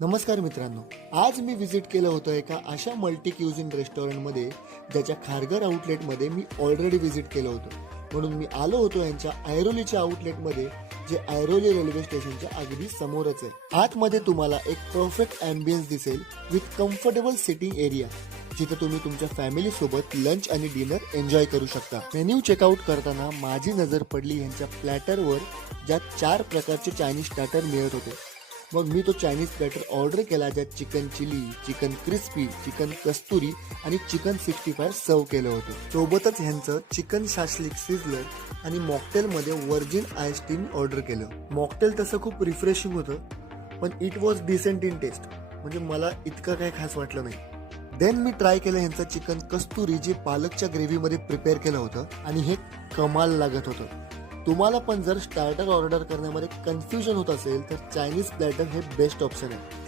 नमस्कार मित्रांनो, आज मी विजिट केलं होतं एका अशा मल्टी क्युझिन रेस्टॉरंटमध्ये ज्याच्या खारघर आउटलेटमध्ये मी ऑलरेडी विजिट केलं होतं. म्हणून मी आलो होतो यांच्या ऐरोलीच्या आउटलेटमध्ये, जे ऐरोली रेल्वे स्टेशनच्या अगदी समोरच आहे. आतमध्ये तुम्हाला एक परफेक्ट अँबियन्स दिसेल विथ कम्फर्टेबल सिटिंग एरिया, जिथे तुम्ही तुमच्या फॅमिली सोबत लंच आणि डिनर एन्जॉय करू शकता. मेन्यू चेकआउट करताना माझी नजर पडली यांच्या प्लॅटरवर, ज्यात 4 प्रकारचे चायनीज स्टार्टर मिळत होते. मग मी तो चायनीज प्लॅटर ऑर्डर केला, ज्यात chicken chilli, chicken crispy, chicken kasturi आणि चिकन 65 सर्व केलं होतं. सोबतच ह्यांचं चिकन शाश्लिक सिझलर आणि मॉकटेलमध्ये व्हर्जिन आईस टी ऑर्डर केलं. मॉकटेल तसं खूप रिफ्रेशिंग होतं, पण it was decent in taste. म्हणजे मला इतकं काही खास वाटलं नाही. देन मी ट्राय केलं ह्यांचं चिकन कस्तुरी, जे पालकच्या ग्रेव्हीमध्ये प्रिपेअर केलं होतं आणि हे कमाल लागत होतं. तुम्हाला पण जर स्टार्टर ऑर्डर करण्यामध्ये कन्फ्युजन होत असेल तर चायनीज प्लॅटर हे बेस्ट ऑप्शन आहे.